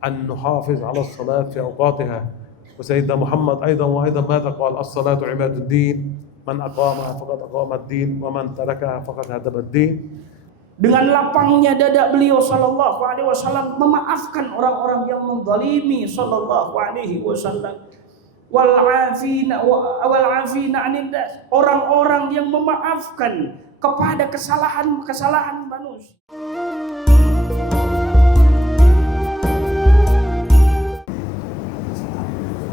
أن نحافظ على الصلاة في أوقاتها. وسيدنا محمد أيضا ماذا قال؟ الصلاة عماد الدين، من أقامها فقد أقام الدين ومن تركها فقد هدم الدين. Dengan lapangnya dada beliau sallallahu alaihi wasallam memaafkan orang-orang yang menzalimi sallallahu alaihi wasallam. Wal afina 'anil nas, orang-orang yang memaafkan kepada kesalahan manusia.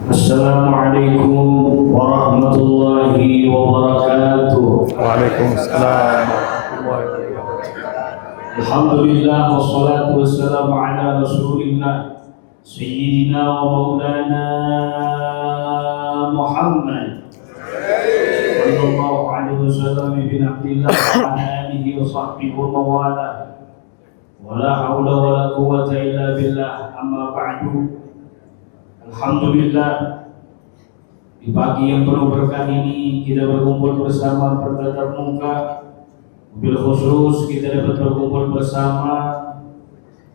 Assalamualaikum warahmatullahi wabarakatuh. Waalaikumsalam warahmatullahi wabarakatuh. Alhamdulillah wassalatu wassalamu ala Rasulillah Sayyidina wa Maulana Muhammad sallallahu alaihi wasallam bin Abdillah wa ala alihi wa sahbihi wa mawala. Wala haula wala quwwata illa billah. Amma ba'du. Alhamdulillah, di pagi yang penuh berkah ini kita berkumpul bersama bertatap muka. Bil khusus kita dapat berkumpul bersama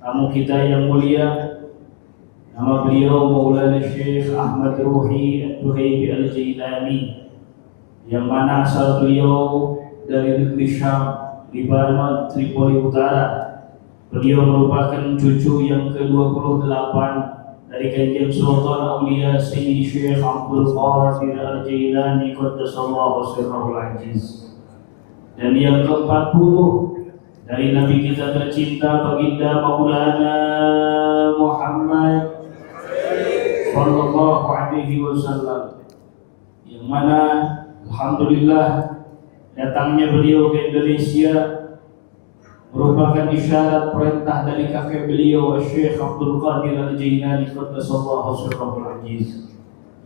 tamu kita yang mulia. Nama beliau Maulana Syekh Ahmad Ruhi Ad-Duhaibi Al-Jailani, yang mana asal beliau dari negeri Syam, Libanon, Tripoli Utara. Beliau merupakan cucu yang ke-28 dari Kanjeng Sultan Aulia Sayyidi Syekh Abdul Qadir Al-Jailani Qaddasallahu sirrahul aziz, dan yang ke-40 dari Nabi kita tercinta baginda Maulana Muhammad sallallahu alaihi wasallam, yang mana alhamdulillah datangnya beliau ke Indonesia merupakan isyarat perintah dari kakek beliau Syekh Abdul Qadir Al-Jailani Qaddasallahu sirrahul aziz,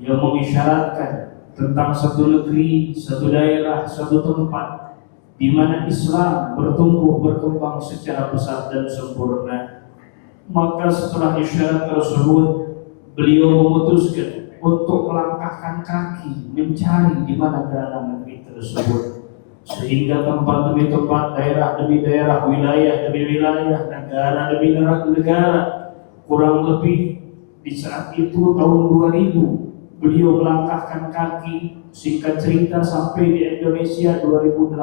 yang mengisyaratkan tentang satu negeri, satu daerah, satu tempat di mana Islam bertumbuh berkembang secara pesat dan sempurna. Maka setelah isyarat tersebut, beliau memutuskan untuk melangkahkan kaki mencari di mana berada negeri tersebut, sehingga tempat demi tempat, daerah demi daerah, wilayah demi wilayah, negara demi negara, kurang lebih di saat itu tahun 2000 beliau melangkahkan kaki. Singkat cerita sampai di Indonesia 2018,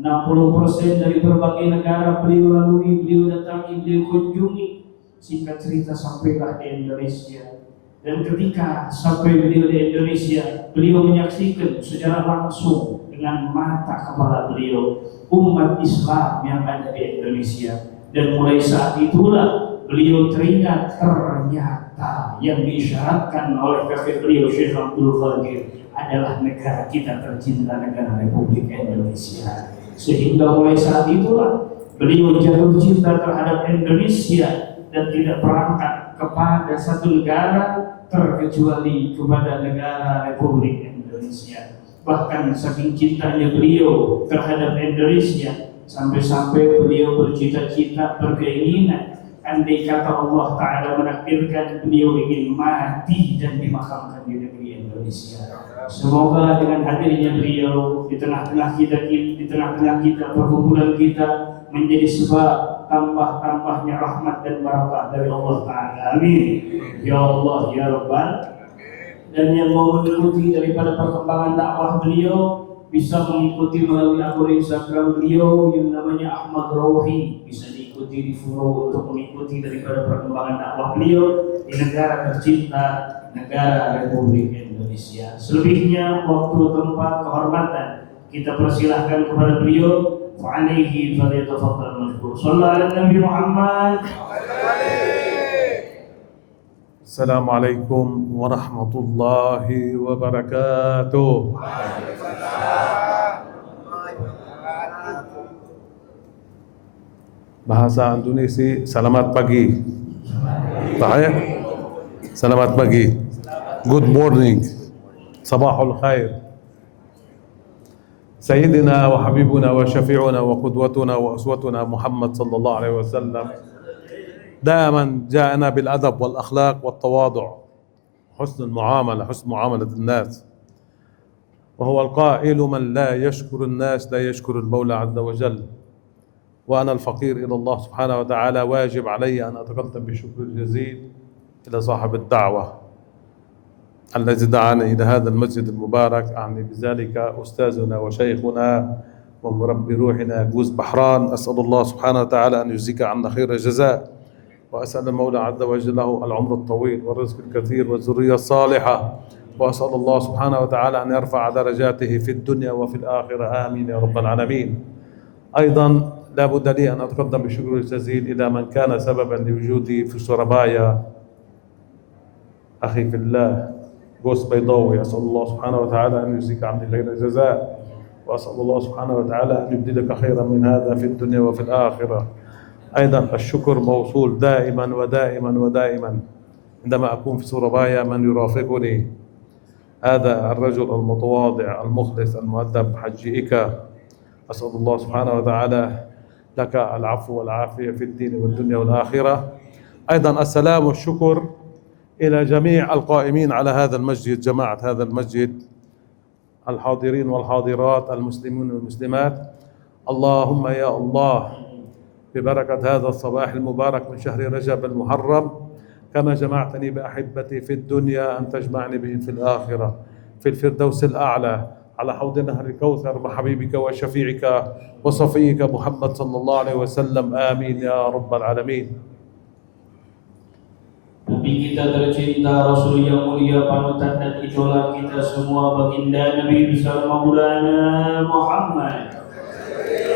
60% dari berbagai negara beliau lalui, beliau datangi, beliau kunjungi. Singkat cerita sampailah di Indonesia. Dan ketika sampai beliau di Indonesia, beliau menyaksikan secara langsung dengan mata kepala beliau umat Islam yang ada di Indonesia. Dan mulai saat itulah beliau teringat ternyata yang diisyaratkan oleh kakek beliau Syekh Abdul Qadir adalah negara kita tercinta, negara Republik Indonesia. Sehingga mulai saat itulah beliau jatuh cinta terhadap Indonesia dan tidak berangkat kepada satu negara terkecuali kepada negara Republik Indonesia. Bahkan saking cintanya beliau terhadap Indonesia, sampai-sampai beliau bercita-cita, berkeinginan, andai kata Allah Ta'ala menakdirkan beliau ingin mati dan dimakamkan di negeri Indonesia. Semoga dengan hadirnya beliau di tengah-tengah kita, perkumpulan kita menjadi sebab tambahnya rahmat dan barakah dari Allah Ta'ala. Amin. Ya Allah, ya Rabbal. Dan yang mau mengikuti daripada perkembangan dakwah beliau bisa mengikuti melalui akun Instagram beliau yang namanya Ahmad Ruhi. Bisa diikuti, di follow untuk mengikuti daripada perkembangan dakwah beliau di negara tercinta, negara Republik Indonesia. Selebihnya waktu, tempat, kehormatan kita persilahkan kepada beliau. Fa'alaihi falyatafaddal mashkur. Shallallahu ala Nabi Muhammad. Assalamualaikum warahmatullahi wabarakatuh. Bahasa Indonesia, selamat pagi. Sahih? Selamat pagi. Good morning. Sabahul khair. سيدنا وحبيبنا وشفيعنا وقدوتنا وأسوتنا محمد صلى الله عليه وسلم دائما جاءنا بالأدب والأخلاق والتواضع، حسن المعاملة، حسن معاملة الناس. وهو القائل: من لا يشكر الناس لا يشكر المولى عز وجل. وأنا الفقير إلى الله سبحانه وتعالى واجب علي أن أتقدم بالشكر الجزيل إلى صاحب الدعوة الذي دعاني إلى هذا المسجد المبارك. أعني بذلك أستاذنا وشيخنا ومربي روحنا جوز بحران. أسأل الله سبحانه وتعالى أن يجزيك عنا خير الجزاء، وأسأل المولى عز وجل له العمر الطويل والرزق الكثير والذرية الصالحة، وأسأل الله سبحانه وتعالى أن يرفع درجاته في الدنيا وفي الآخرة، آمين يا رب العالمين. أيضا لا بد لي أن أتقدم بشكر الجزيل إلى من كان سببا لوجودي في سوربايا، أخي في الله جوز بيضاوي. أسأل الله سبحانه وتعالى أن يجزيك عني خير الجزاء، وأسأل الله سبحانه وتعالى أن يبدلك خيرا من هذا في الدنيا وفي الآخرة. أيضا الشكر موصول دائما ودائما ودائما عندما أكون في سوربايا من يرافقني، هذا الرجل المتواضع المخلص المؤدب حجي إيكا. أسأل الله سبحانه وتعالى لك العفو والعافية في الدين والدنيا والآخرة. أيضا السلام والشكر إلى جميع القائمين على هذا المسجد، جماعة هذا المسجد، الحاضرين والحاضرات، المسلمون والمسلمات. اللهم يا الله ببركة هذا الصباح المبارك من شهر رجب المحرم، كما جمعتني بأحبتي في الدنيا أن تجمعني بهم في الآخرة في الفردوس الأعلى على حوض نهر الكوثر بحبيبك وشفيعك وصفيك محمد صلى الله عليه وسلم، آمين يا رب العالمين. Nabi kita tercinta, Rasul yang mulia, panutan dan idola kita semua, baginda Nabi besar Maulana Muhammad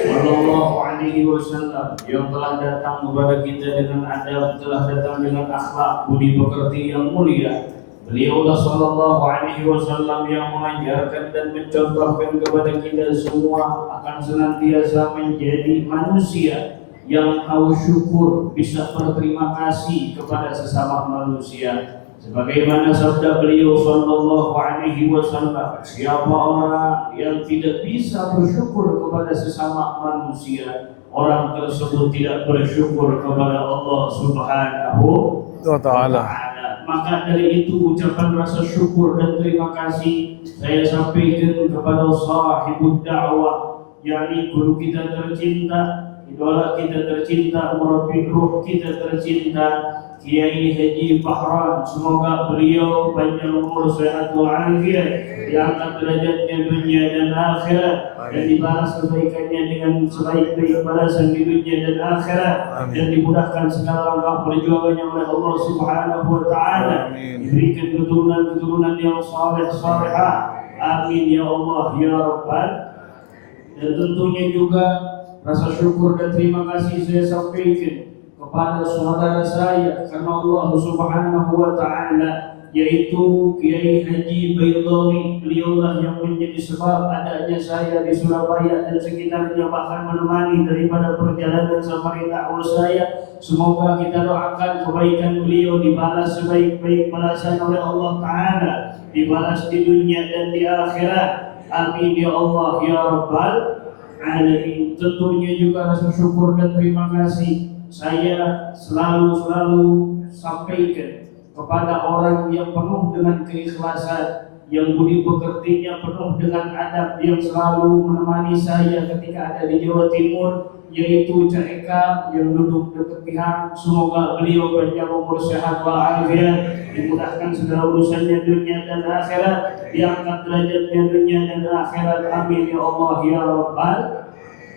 Sallallahu Alaihi Wasallam, yang telah datang kepada kita dengan adab, telah datang dengan akhlak budi pekerti yang mulia. Beliaulah Sallallahu Alaihi Wasallam yang mengajarkan dan mencontohkan kepada kita semua akan senantiasa menjadi manusia yang tahu syukur, bisa berterima kasih kepada sesama manusia. Sebagaimana sabda beliau Sallallahu Alaihi Wasallam, siapa orang yang tidak bisa bersyukur kepada sesama manusia, orang tersebut tidak bersyukur kepada Allah Subhanahu wa Ta'ala. Maka dari itu ucapan rasa syukur dan terima kasih saya sampaikan kepada sahibud da'wah, yakni guru kita tercinta, idola kita tercinta, murabbi ruh kita tercinta, Kiai Haji Bahran. Semoga beliau panjang umur, sehat walafiat, diangkat derajatnya dunia dan akhirat, dan dibalas kebaikannya dengan sebaik-baik balasan di dunia dan akhirat, dan dimudahkan segala langkah perjuangannya oleh Allah Subhanahu wa Ta'ala, diberikan keturunan-keturunan yang saleh-salehah, amin ya Allah ya Rabbal. Dan tentunya juga rasa syukur dan terima kasih saya sampaikan kepada saudara saya karena Allah Subhanahu wa Ta'ala, yaitu Kiai Haji Baidawi. Beliaulah yang menjadi sebab adanya saya di Surabaya dan sekitarnya, bahkan menemani daripada perjalanan safari dakwah saya. Semoga kita doakan kebaikan beliau dibalas sebaik-baik balasan oleh Allah Ta'ala, dibalas di dunia dan di akhirat, amin ya Allah ya Rabbal Alamin. Tentunya juga rasa syukur dan terima kasih saya selalu sampaikan kepada orang yang penuh dengan keikhlasan, yang budi pekertinya penuh dengan adab, yang selalu menemani saya ketika ada di Jawa Timur, yaitu Cak Eka yang duduk dekat pihak. Semoga beliau panjang umur, sehat walafiat, dimudahkan segala urusannya dunia dan akhirat, diangkat derajatnya dunia dan akhirat, amin ya Allah ya Rabbal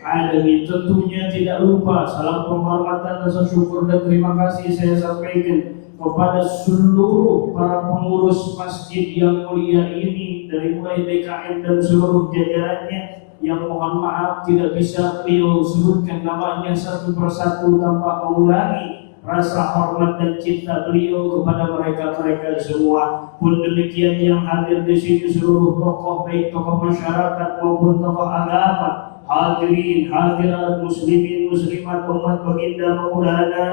Alamin. Tentunya tidak lupa salam penghormatan, rasa syukur dan terima kasih saya sampaikan kepada seluruh para pengurus masjid yang mulia ini, dari mulai DKM dan seluruh jajarannya, yang mohon maaf tidak bisa beliau sebutkan namanya satu persatu tanpa mengulangi rasa hormat dan cinta beliau kepada mereka semua. Pun demikian yang hadir di sini seluruh tokoh, baik tokoh masyarakat maupun tokoh agama, hadirin hadirat, muslimin muslimat, umat baginda Maulana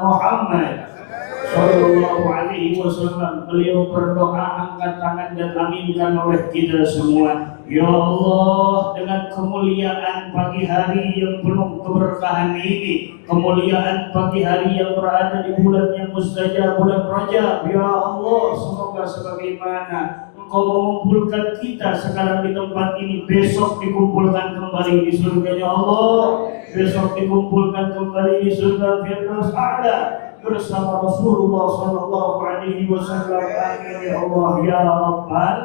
Muhammad Sallallahu Alaihi Wasallam. Beliau berdoa, angkat tangan dan aminkan oleh kita semua. Ya Allah, dengan kemuliaan pagi hari yang penuh keberkahan ini, kemuliaan pagi hari yang berada di bulan yang mustajab, bulan Rajab, ya Allah, semoga sebagaimana Engkau mengumpulkan kita sekarang di tempat ini, besok dikumpulkan kembali di surga-Nya Allah, besok dikumpulkan kembali di surga Firdaus A'la bersama Rasulullah sallallahu alaihi wasallam. Amin ya Allah ya Rabbal.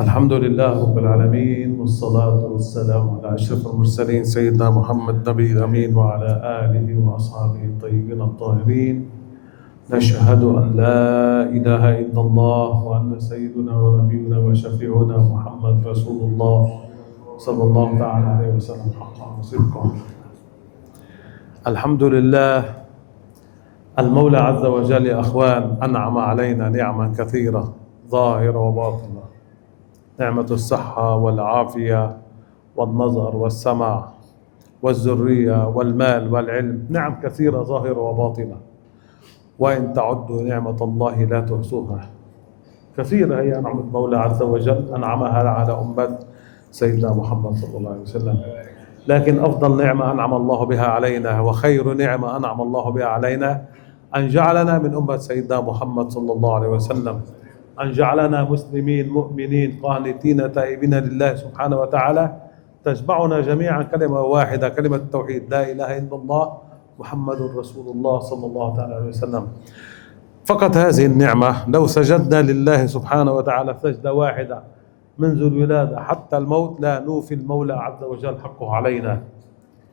الحمد لله رب العالمين والصلاة والسلام على أشرف المرسلين سيدنا محمد نبي الأمين وعلى آله وأصحابه الطيبين الطاهرين. نشهد أن لا إله إلا الله وأن سيدنا ونبينا وشفيعنا محمد رسول الله صلى الله تعالى عليه وسلم حقا وصدقا. الحمد لله المولى عز وجل يا أخوان أنعم علينا نعما كثيرة ظاهرة وباطنة، نعمة الصحة والعافية والنظر والسمع والذرية والمال والعلم، نعم كثيرة ظاهرة وباطنة، وإن تعدوا نعمة الله لا تحصوها. كثيرة هي نعمة المولى عز وجل أنعمها على أمة سيدنا محمد صلى الله عليه وسلم، لكن أفضل نعمة أنعم الله بها علينا وخير نعمة أنعم الله بها علينا أن جعلنا من أمة سيدنا محمد صلى الله عليه وسلم، أن جعلنا مسلمين مؤمنين قانتين تائبين لله سبحانه وتعالى، تجمعنا جميعا كلمة واحدة، كلمة التوحيد، لا إله إلا الله محمد رسول الله صلى الله عليه وسلم. فقط هذه النعمة لو سجدنا لله سبحانه وتعالى سجدة واحدة منذ الولادة حتى الموت لا نوفي المولى عز وجل حقه علينا.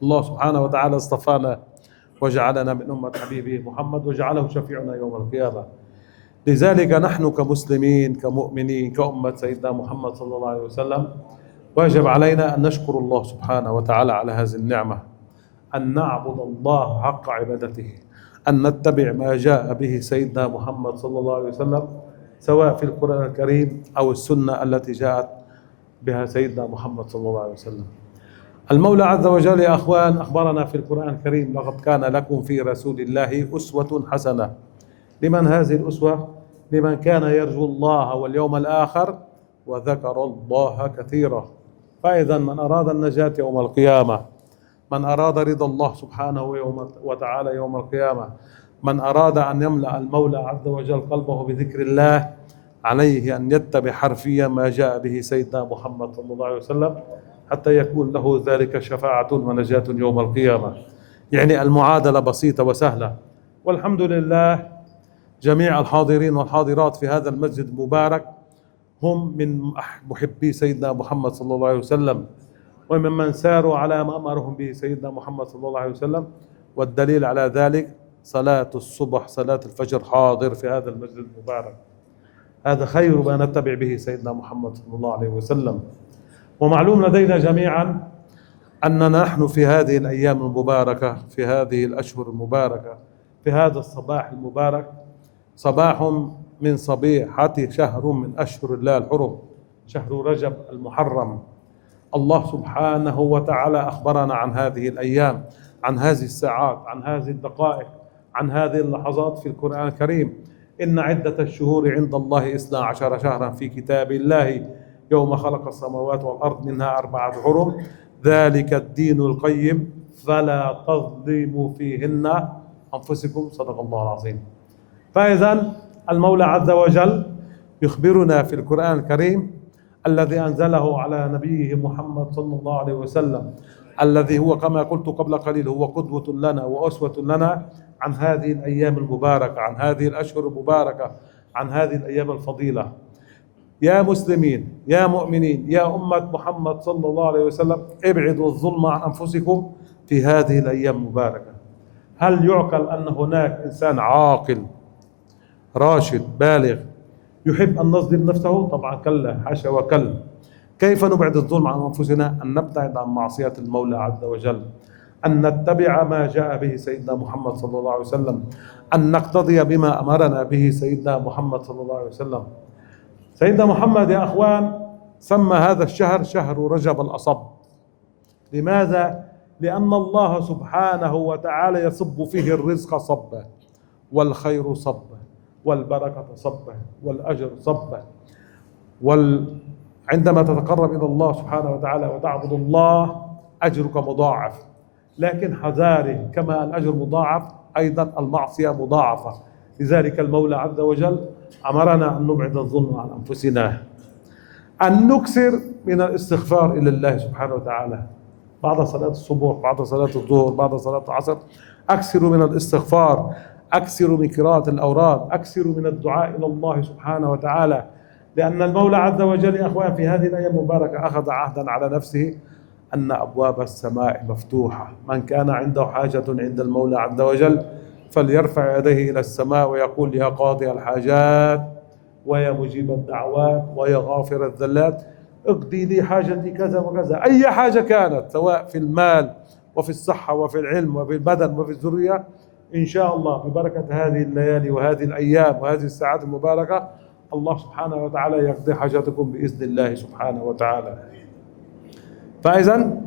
الله سبحانه وتعالى اصطفانا وجعلنا من أمة حبيبه محمد وجعله شفيعنا يوم القيامة. لذلك نحن كمسلمين كمؤمنين كأمة سيدنا محمد صلى الله عليه وسلم واجب علينا أن نشكر الله سبحانه وتعالى على هذه النعمة، أن نعبد الله حق عبادته، أن نتبع ما جاء به سيدنا محمد صلى الله عليه وسلم سواء في القرآن الكريم أو السنة التي جاءت بها سيدنا محمد صلى الله عليه وسلم. المولى عز وجل يا أخوان أخبرنا في القرآن الكريم لقد كان لكم في رسول الله أسوة حسنة. لمن هذه الأسوة؟ لمن كان يرجو الله واليوم الآخر وذكر الله كثيرا. فإذا من أراد النجاة يوم القيامة، من أراد رضا الله سبحانه وتعالى يوم القيامة، من أراد أن يملأ المولى عز وجل قلبه بذكر الله، عليه أن يتبع حرفيا ما جاء به سيدنا محمد صلى الله عليه وسلم حتى يكون له ذلك شفاعة ونجاة يوم القيامة. يعني المعادلة بسيطة وسهلة. والحمد لله جميع الحاضرين والحاضرات في هذا المسجد المبارك هم من محبي سيدنا محمد صلى الله عليه وسلم وممن ساروا على ما أمرهم به سيدنا محمد صلى الله عليه وسلم. والدليل على ذلك صلاة الصبح صلاة الفجر حاضر في هذا المسجد المبارك. هذا خير ما نتبع به سيدنا محمد صلى الله عليه وسلم. ومعلوم لدينا جميعا أننا نحن في هذه الأيام المباركة، في هذه الأشهر المباركة، في هذا الصباح المبارك، صباح من صبيحة شهر من أشهر الله الحرم، شهر رجب المحرم. الله سبحانه وتعالى أخبرنا عن هذه الأيام، عن هذه الساعات، عن هذه الدقائق، عن هذه اللحظات في القرآن الكريم. إن عدة الشهور عند الله 12 شهرا في كتاب الله يوم خلق السماوات والأرض منها 4 حرم ذلك الدين القيم فلا تظلموا فيهن أنفسكم. صدق الله العظيم. فإذا المولى عز وجل يخبرنا في القرآن الكريم الذي أنزله على نبيه محمد صلى الله عليه وسلم، الذي هو كما قلت قبل قليل هو قدوة لنا وأسوة لنا، عن هذه الأيام المباركة، عن هذه الأشهر المباركة، عن هذه الأيام الفضيلة. يا مسلمين يا مؤمنين يا أمة محمد صلى الله عليه وسلم، ابعدوا الظلم عن أنفسكم في هذه الأيام المباركة. هل يعقل أن هناك إنسان عاقل راشد بالغ يحب أن نظلم نفسه؟ طبعا كلا، حاشا وكلا. كيف نبعد الظلم عن أنفسنا؟ أن نبتعد عن معصية المولى عز وجل، أن نتبع ما جاء به سيدنا محمد صلى الله عليه وسلم، أن نقتضي بما أمرنا به سيدنا محمد صلى الله عليه وسلم. سيدنا محمد يا أخوان سمى هذا الشهر شهر رجب الأصب. لماذا؟ لأن الله سبحانه وتعالى يصب فيه الرزق صبا، والخير صبا، والبركة صبا، والأجر صبا. عندما تتقرب إلى الله سبحانه وتعالى وتعبد الله أجرك مضاعف، لكن حذاره كما الأجر مضاعف أيضا المعصية مضاعفة. لذلك المولى عز وجل أمرنا أن نبعد الظلم عن أنفسنا، أن نكثر من الاستغفار إلى الله سبحانه وتعالى بعد صلاة الصبح، بعد صلاة الظهر، بعد صلاة العصر. أكثروا من الاستغفار، أكثروا من قراءة الأوراد، أكثروا من الدعاء إلى الله سبحانه وتعالى، لأن المولى عز وجل يا أخوان في هذه الأيام المباركة أخذ عهدا على نفسه أن أبواب السماء مفتوحة. من كان عنده حاجة عند المولى عز وجل فليرفع يديه إلى السماء ويقول: يا قاضي الحاجات ويا مجيب الدعوات ويا غافر الذلات اقضي لي حاجتي كذا وكذا، أي حاجة كانت، سواء في المال وفي الصحة وفي العلم وفي البدن وفي الذرية، إن شاء الله ببركة هذه الليالي وهذه الأيام وهذه الساعات المباركة الله سبحانه وتعالى يقضي حاجتكم بإذن الله سبحانه وتعالى. فإذا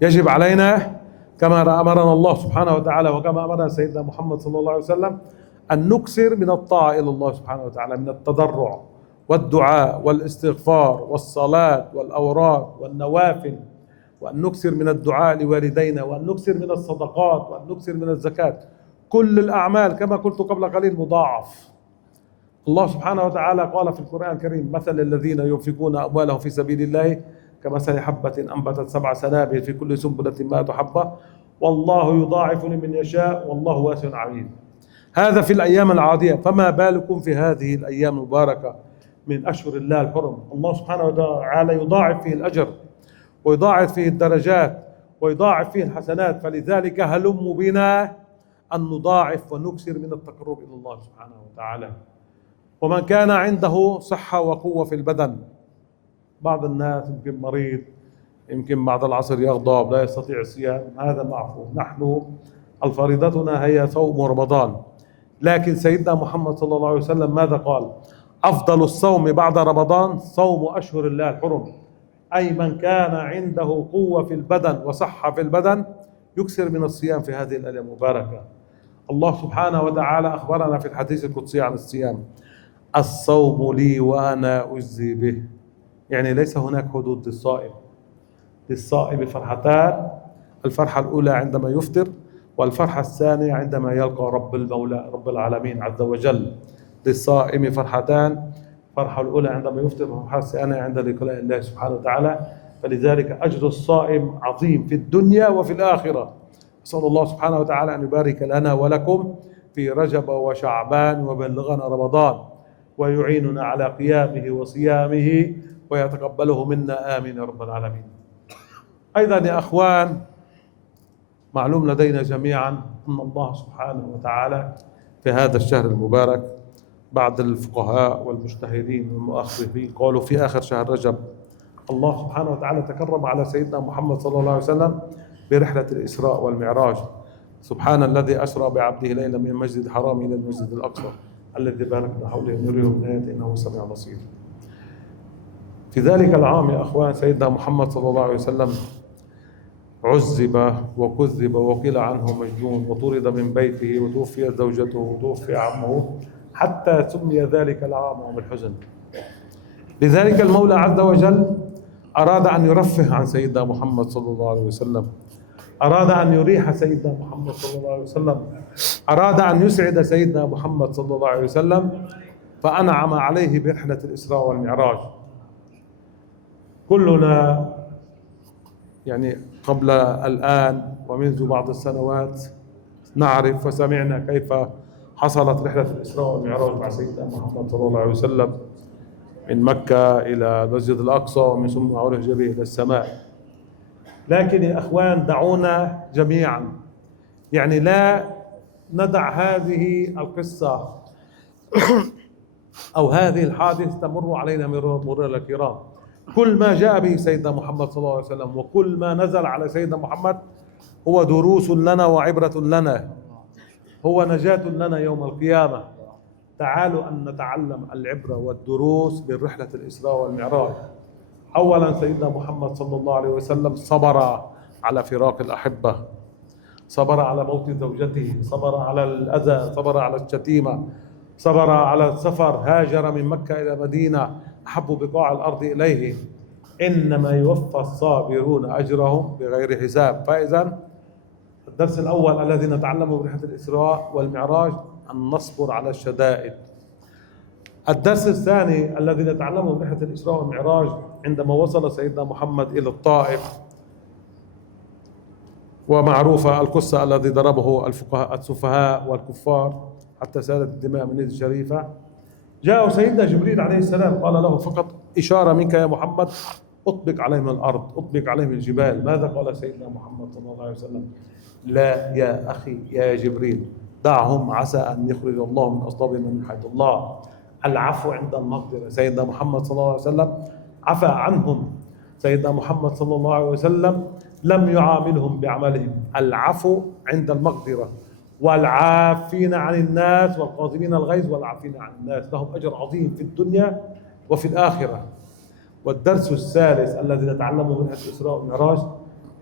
يجب علينا كما أمرنا الله سبحانه وتعالى وكما أمرنا سيدنا محمد صلى الله عليه وسلم أن نكثر من الطاعة إلى الله سبحانه وتعالى، من التضرع والدعاء والاستغفار والصلاة والأوراد والنوافل، وأن نكثر من الدعاء لوالدينا، وأن نكثر من الصدقات، وأن نكثر من الزكاة. كل الأعمال كما قلت قبل قليل مضاعف. الله سبحانه وتعالى قال في القرآن الكريم: مثل الذين ينفقون أموالهم في سبيل الله كمثل حبة أنبتت 7 سنابل في كل سنبلة 100 حبة والله يضاعف لمن يشاء والله واسع عليم. هذا في الأيام العادية، فما بالكم في هذه الأيام المباركة من أشهر الله الحرم؟ الله سبحانه وتعالى يضاعف فيه الأجر ويضاعف فيه الدرجات ويضاعف فيه الحسنات. فلذلك هلموا بنا أن نضاعف ونكثر من التقرب إلى الله سبحانه وتعالى. ومن كان عنده صحة وقوة في البدن، بعض الناس يمكن مريض، يمكن بعد العصر يغضب لا يستطيع الصيام، هذا معفو. نحن الفريضتنا هي صوم رمضان، لكن سيدنا محمد صلى الله عليه وسلم ماذا قال؟ أفضل الصوم بعد رمضان صوم أشهر الله الحرم. أي من كان عنده قوة في البدن وصحة في البدن يكثر من الصيام في هذه الأيام المباركة. الله سبحانه وتعالى أخبرنا في الحديث القدسي عن الصيام: الصوم لي وأنا أجزي به. يعني ليس هناك حدود للصائم. للصائم فرحتان: الفرحة الأولى عندما يفطر، والفرحة الثانية عندما يلقى رب المولى رب العالمين عز وجل. للصائم فرحتان: الفرحة الأولى عندما يفطر، والفرحة الثانية عند لقاء الله سبحانه وتعالى. فلذلك أجر الصائم عظيم في الدنيا وفي الآخرة. أسأل الله سبحانه وتعالى أن يبارك لنا ولكم في رجب وشعبان وبلغنا رمضان، ويعيننا على قيامه وصيامه ويتقبله منا، آمين يا رب العالمين. أيضا يا أخوان، معلوم لدينا جميعا أن الله سبحانه وتعالى في هذا الشهر المبارك بعد الفقهاء والمجتهدين والمؤخرين قالوا في آخر شهر رجب الله سبحانه وتعالى تكرم على سيدنا محمد صلى الله عليه وسلم برحلة الإسراء والمعراج. سبحان الذي أسرى بعبده ليلا من المسجد الحرام إلى المسجد الأقصى الذي باركنا حوله نريه من آياته إنه سميع بصير. في ذلك العام يا أخوان سيدنا محمد صلى الله عليه وسلم عذب وكذب وقيل عنه مجنون وطرد من بيته وتوفيت زوجته وتوفي عمه، حتى سمي ذلك العام عام الحزن. لذلك المولى عز وجل أراد أن يرفه عن سيدنا محمد صلى الله عليه وسلم، أراد أن يريح سيدنا محمد صلى الله عليه وسلم، أراد أن يسعد سيدنا محمد صلى الله عليه وسلم، فأنعم عليه برحلة الإسراء والمعراج. كلنا يعني قبل الآن ومنذ بعض السنوات نعرف وسمعنا كيف حصلت رحلة الإسراء والمعراج مع سيدنا محمد صلى الله عليه وسلم من مكة إلى المسجد الأقصى ومن ثم عرج به إلى السماء. لكن يا أخوان دعونا جميعا يعني لا ندع هذه القصة أو هذه الحادث تمر علينا مرور الكرام. كل ما جاء به سيدنا محمد صلى الله عليه وسلم وكل ما نزل على سيدنا محمد هو دروس لنا وعبرة لنا، هو نجاة لنا يوم القيامة. تعالوا أن نتعلم العبرة والدروس من رحلة الإسراء والمعراج. أولا سيدنا محمد صلى الله عليه وسلم صبر على فراق الأحبة، صبر على موت زوجته، صبر على الأذى، صبر على الشتيمة، صبر على السفر، هاجر من مكة إلى مدينة أحب بقاع الأرض إليه. إنما يوفى الصابرون أجرهم بغير حساب. فإذا الدرس الأول الذي نتعلمه من رحلة الإسراء والمعراج أن نصبر على الشدائد. الدرس الثاني الذي نتعلمه من رحلة الإسراء والمعراج عندما وصل سيدنا محمد إلى الطائف، ومعروفة القصة الذي ضربه السفهاء والكفار حتى سالت الدماء من يد الشريفة. جاء سيدنا جبريل عليه السلام قال له فقط إشارة منك يا محمد، أطبق عليهم الأرض، أطبق عليهم الجبال. ماذا قال سيدنا محمد صلى الله عليه وسلم؟ لا يا أخي يا جبريل، دعهم عسى أن يخرج الله من أصلابهم من حيث الله. العفو عند المقدرة. سيدنا محمد صلى الله عليه وسلم عفى عنهم. سيدنا محمد صلى الله عليه وسلم لم يعاملهم بعملهم. العفو عند المقدرة. والعافين عن الناس والقاظمين الغيظ والعافين عن الناس لهم أجر عظيم في الدنيا وفي الآخرة. والدرس الثالث الذي نتعلمه من الإسراء والمعراج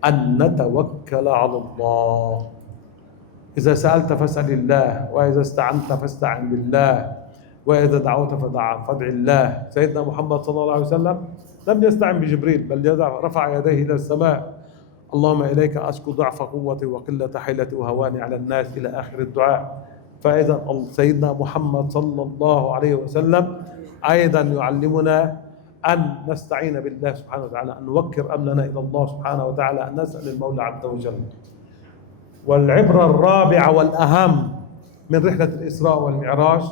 أن نتوكل على الله. إذا سألت فاسأل الله، وإذا استعنت فاستعن بالله، وإذا دعوت فادع الله. سيدنا محمد صلى الله عليه وسلم لم يستعن بجبريل، بل رفع يديه إلى السماء: اللهم إليك أشكو ضعف قوتي وقلة حيلتي وهواني على الناس، إلى آخر الدعاء. فإذا سيدنا محمد صلى الله عليه وسلم أيضا يعلمنا أن نستعين بالله سبحانه وتعالى، أن نوكر أمرنا إلى الله سبحانه وتعالى، أن نسأل المولى عز وجل. والعبرة الرابعة والأهم من رحلة الإسراء والمعراج: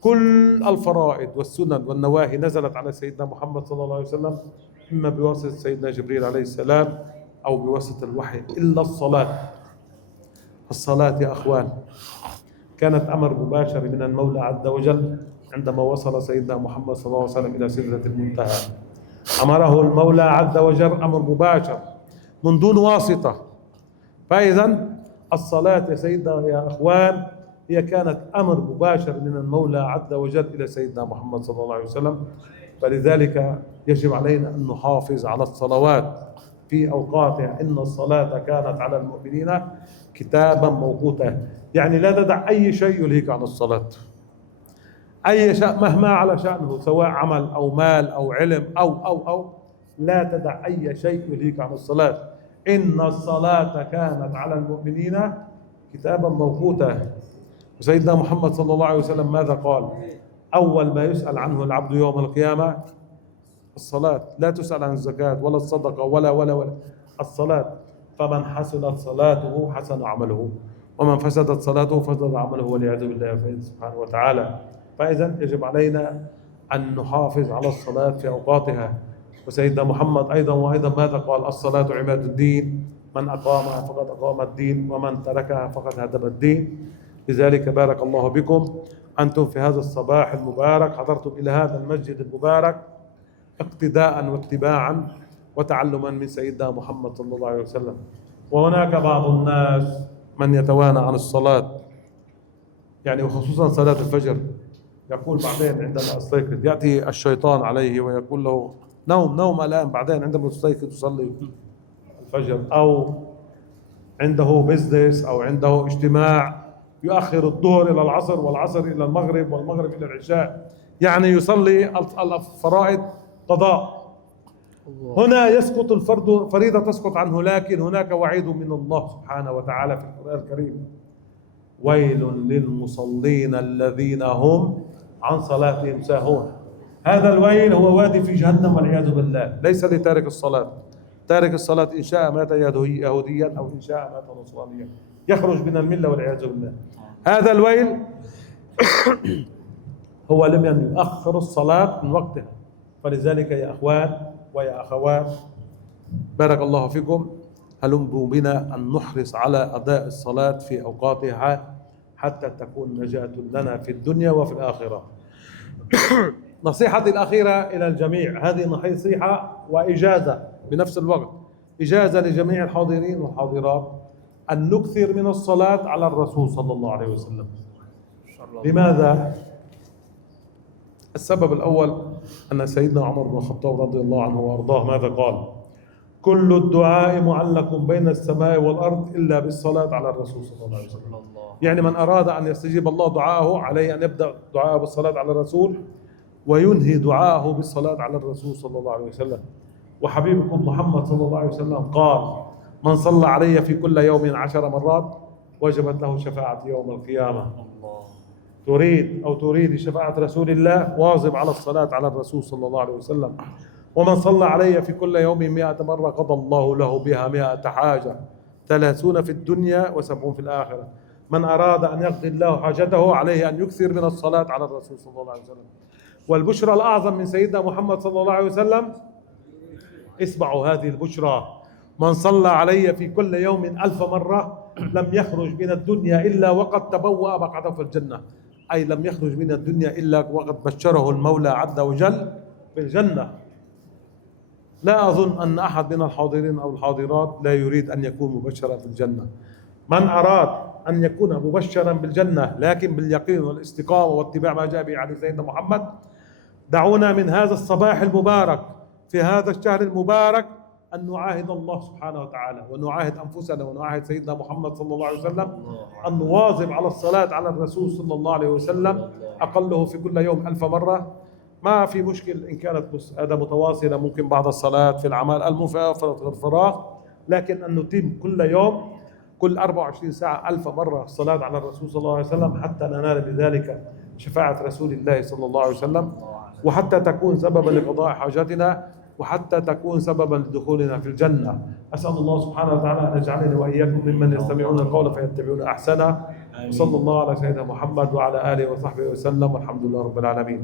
كل الفرائض والسنن والنواهي نزلت على سيدنا محمد صلى الله عليه وسلم إما بواسطة سيدنا جبريل عليه السلام أو بواسطة الوحي، إلا الصلاة. الصلاة يا أخوان كانت أمر مباشر من المولى عز وجل. عندما وصل سيدنا محمد صلى الله عليه وسلم إلى سدرة المنتهى أمره المولى عز وجل أمر مباشر من دون واسطة. فإذا الصلاة يا سيدنا يا أخوان هي كانت أمر مباشر من المولى عز وجل إلى سيدنا محمد صلى الله عليه وسلم. فلذلك يجب علينا أن نحافظ على الصلوات في أوقاتها. إن الصلاة كانت على المؤمنين كتابا موقوتا، يعني لا تدع أي شيء يلهيك عن الصلاة، أي شيء مهما على شأنه، سواء عمل أو مال أو علم أو لا تدع أي شيء يلهيك عن الصلاة. إن الصلاة كانت على المؤمنين كتابا موقوتا. وسيدنا محمد صلى الله عليه وسلم ماذا قال؟ أول ما يسأل عنه العبد يوم القيامة الصلاة، لا تسأل عن الزكاة ولا الصدقة ولا الصلاة. فمن حسنت صلاته حسن عمله، ومن فسدت صلاته فسد عمله، والعياذ بالله سبحانه وتعالى. فإذا يجب علينا أن نحافظ على الصلاة في أوقاتها. وسيدنا محمد أيضا ماذا قال؟ الصلاة عماد الدين، من أقامها فقد أقام الدين، ومن تركها فقد هدم الدين. لذلك بارك الله بكم أنتم في هذا الصباح المبارك حضرتم إلى هذا المسجد المبارك اقتداء واتباعا وتعلما من سيدنا محمد صلى الله عليه وسلم. وهناك بعض الناس من يتوانى عن الصلاة، يعني وخصوصا صلاة الفجر. يقول بعدين عندما أستيقظ، يأتي الشيطان عليه ويقول له نوم الآن، بعدين عندما تستيقظ تصلي الفجر، أو عنده بزنس أو عنده اجتماع يؤخر الظهر إلى العصر والعصر إلى المغرب والمغرب إلى العشاء، يعني يصلي الفرائض قضاء. هنا يسقط الفرض، فريضة تسقط عنه. لكن هناك وعيد من الله سبحانه وتعالى في القرآن الكريم: ويل للمصلين الذين هم عن صلاتهم ساهون. هذا الويل هو وادي في جهنم والعياذ بالله، ليس لتارك الصلاة. تارك الصلاة إن شاء مات يهوديا أو إن شاء مات نصرانيا، يخرج من الملة والعياذ بالله. هذا الويل هو لمن يؤخر الصلاة من وقتها. فلذلك يا أخوان ويا أخوات بارك الله فيكم، هلموا بنا أن نحرص على أداء الصلاة في أوقاتها حتى تكون نجاة لنا في الدنيا وفي الآخرة. نصيحتي الأخيرة إلى الجميع، هذه نصيحة وإجازة بنفس الوقت، إجازة لجميع الحاضرين والحاضرات أن نكثر من الصلاة على الرسول صلى الله عليه وسلم. لماذا؟ السبب الأول أن سيدنا عمر بن الخطاب رضي الله عنه وأرضاه ماذا قال؟ كل الدعاء معلق بين السماء والأرض إلا بالصلاة على الرسول صلى الله عليه وسلم. يعني من أراد أن يستجيب الله دعاءه عليه أن يبدأ دعاءه بالصلاة على الرسول وينهي دعاءه بالصلاة على الرسول صلى الله عليه وسلم. وحبيبكم محمد صلى الله عليه وسلم قال: من صلى علي في كل يوم 10 مرات وجبت له شفاعة يوم القيامة. تريد شفاعة رسول الله، واظب على الصلاة على الرسول صلى الله عليه وسلم. ومن صلى علي في كل يوم 100 مرة قضى الله له بها 100 حاجة، 30 في الدنيا و70 في الآخرة. من أراد أن يقضي الله حاجته عليه أن يكثر من الصلاة على الرسول صلى الله عليه وسلم. والبشرى الأعظم من سيدنا محمد صلى الله عليه وسلم، اسمعوا هذه البشرى: من صلى علي في كل يوم 1000 مرة لم يخرج من الدنيا إلا وقد تبوأ مقعده في الجنة. أي لم يخرج من الدنيا إلا وقد بشره المولى عز وجل بالجنة. لا أظن أن أحد من الحاضرين أو الحاضرات لا يريد أن يكون مبشرا في الجنة. من أراد أن يكون مبشرا بالجنة لكن باليقين والاستقامة واتباع ما جاء به عن سيدنا محمد، دعونا من هذا الصباح المبارك في هذا الشهر المبارك أن نعاهد الله سبحانه وتعالى، ونعاهد أنفسنا، ونعاهد سيدنا محمد صلى الله عليه وسلم أن نواظب على الصلاة على الرسول صلى الله عليه وسلم، أقله في كل يوم 1000 مرة. ما في مشكل إن كانت هذا متواصلة، ممكن بعد الصلاة في الأعمال المفرطة في الفراغ، لكن أن نتم كل يوم كل 24 ساعة 1000 مرة الصلاة على الرسول صلى الله عليه وسلم، حتى ننال بذلك شفاعة رسول الله صلى الله عليه وسلم، وحتى تكون سببا لقضاء حاجاتنا، وحتى تكون سببا لدخولنا في الجنة. أسأل الله سبحانه وتعالى أن يجعلني وإياكم ممن يستمعون القول فيتبعون أحسنه. وصلى الله على سيدنا محمد وعلى آله وصحبه وسلم، والحمد لله رب العالمين.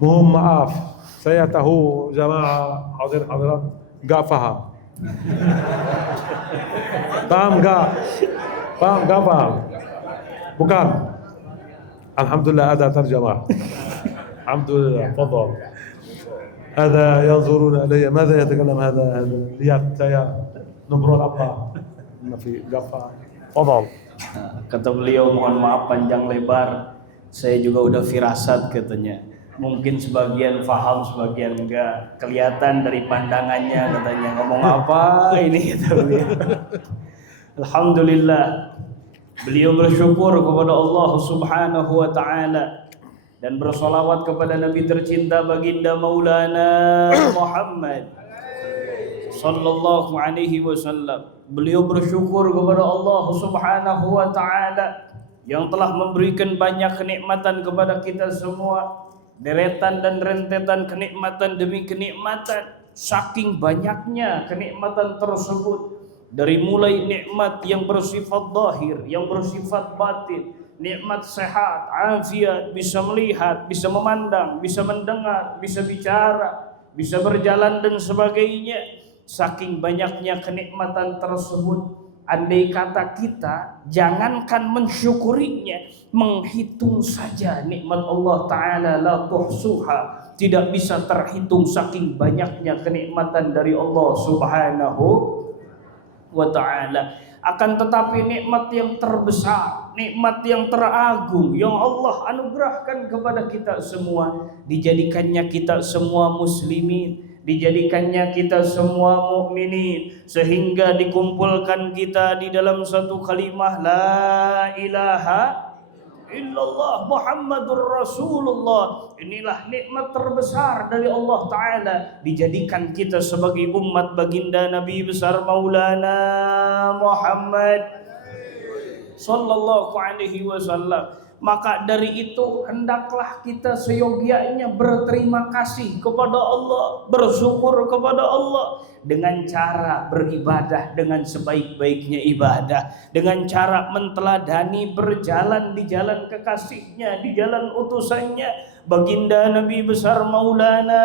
مهم maaf, saya tahu jamaah hadirin hadirat nggak paham. Paham nggak? Paham nggak paham? Bukan. Alhamdulillah ada terjemah. Alhamdulillah. Fadhal. هذا ينظرون إلي ماذا يتكلم هذا lihat saya ngobrol apa? في Java. Fadhal. Kata beliau, mohon maaf panjang lebar, saya juga udah firasat katanya. Mungkin sebagian paham, sebagian enggak. Kelihatan dari pandangannya katanya ngomong apa ini kata beliau. Alhamdulillah, beliau bersyukur kepada Allah Subhanahu wa taala dan bersolawat kepada Nabi tercinta baginda Maulana Muhammad sallallahu alaihi wasallam. Beliau bersyukur kepada Allah Subhanahu wa taala yang telah memberikan banyak kenikmatan kepada kita semua. Deretan dan rentetan kenikmatan demi kenikmatan, saking banyaknya kenikmatan tersebut, dari mulai nikmat yang bersifat zahir, yang bersifat batin, nikmat sehat, afiat, bisa melihat, bisa memandang, bisa mendengar, bisa bicara, bisa berjalan dan sebagainya. Saking banyaknya kenikmatan tersebut, andai kata kita jangankan mensyukurinya, menghitung saja nikmat Allah Ta'ala la tuhsuha, tidak bisa terhitung saking banyaknya kenikmatan dari Allah Subhanahu wa Ta'ala. Akan tetapi nikmat yang terbesar, nikmat yang teragung yang Allah anugerahkan kepada kita semua, dijadikannya kita semua muslimin, dijadikannya kita semua mukminin, sehingga dikumpulkan kita di dalam satu kalimah la ilaha illallah Muhammadur Rasulullah. Inilah nikmat terbesar dari Allah Ta'ala, dijadikan kita sebagai umat baginda Nabi besar Maulana Muhammad sallallahu alaihi wasallam. Maka dari itu hendaklah kita seyogianya berterima kasih kepada Allah, bersyukur kepada Allah dengan cara beribadah dengan sebaik-baiknya ibadah, dengan cara menteladani berjalan di jalan kekasihnya, di jalan utusannya baginda Nabi besar Maulana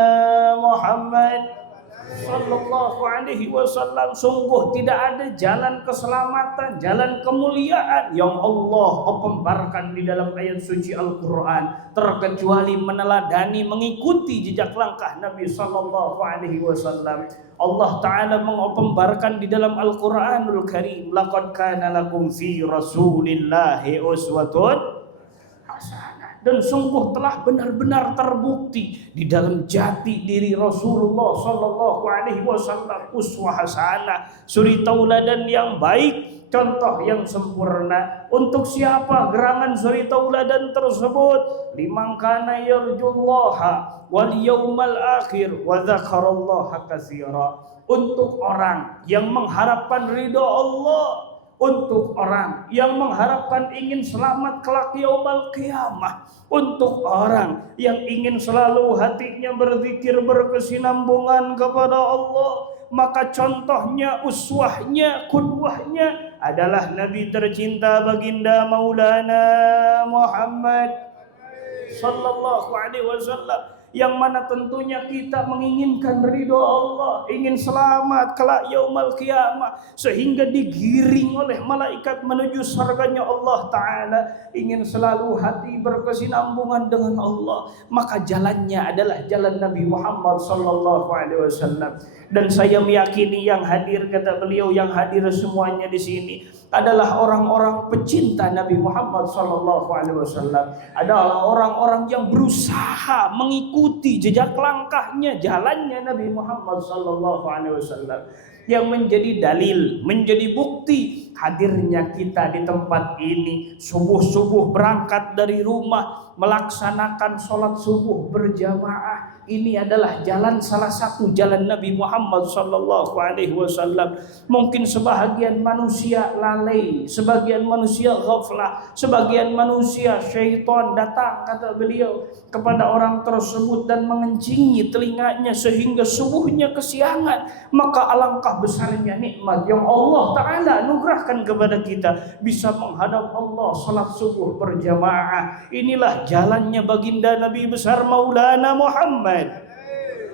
Muhammad sallallahu alaihi wasallam. Sungguh tidak ada jalan keselamatan, jalan kemuliaan yang Allah pembarkan di dalam ayat suci Al-Quran terkecuali meneladani, mengikuti jejak langkah Nabi sallallahu alaihi wasallam. Allah Ta'ala mengopembarkan di dalam Al-Quranul Karim, laqad kana lakum fi rasulillahi uswatun hasanah. Dan sungguh telah benar-benar terbukti di dalam jati diri Rasulullah sallallahu alaihi wasallam uswah hasanah, suri tauladan yang baik contoh yang sempurna. Untuk siapa gerangan suri tauladan tersebut? Liman kana yarjullaha wal yaumal akhir wa dzakarallaha katsira. Untuk orang yang mengharapkan ridha Allah, untuk orang yang mengharapkan ingin selamat kelak yaumul qiyamah, untuk orang yang ingin selalu hatinya berzikir berkesinambungan kepada Allah, maka contohnya, uswahnya, qudwahnya adalah Nabi tercinta baginda Maulana Muhammad sallallahu alaihi wasallam, yang mana tentunya kita menginginkan ridho Allah, ingin selamat kelak yaumul qiyamah, sehingga digiring oleh malaikat menuju surganya Allah Ta'ala, ingin selalu hati berkesinambungan dengan Allah, maka jalannya adalah jalan Nabi Muhammad sallallahu alaihi wasallam. Dan saya meyakini yang hadir, kata beliau, yang hadir semuanya di sini adalah orang-orang pecinta Nabi Muhammad sallallahu alaihi wasallam, adalah orang-orang yang berusaha mengikuti jejak langkahnya, jalannya Nabi Muhammad sallallahu alaihi wasallam, yang menjadi dalil, menjadi bukti hadirnya kita di tempat ini, subuh-subuh berangkat dari rumah melaksanakan sholat subuh berjamaah. Ini adalah jalan, salah satu jalan Nabi Muhammad sallallahu alaihi wasallam. Mungkin sebahagian manusia lalai, sebagian manusia ghaflah, sebagian manusia syaitan datang, kata beliau, kepada orang tersebut dan mengencingi telinganya sehingga subuhnya kesiangan. Maka alangkah besarnya nikmat yang Allah Ta'ala anugerahkan kepada kita, bisa menghadap Allah salat subuh berjamaah. Inilah jalannya baginda Nabi besar Maulana Muhammad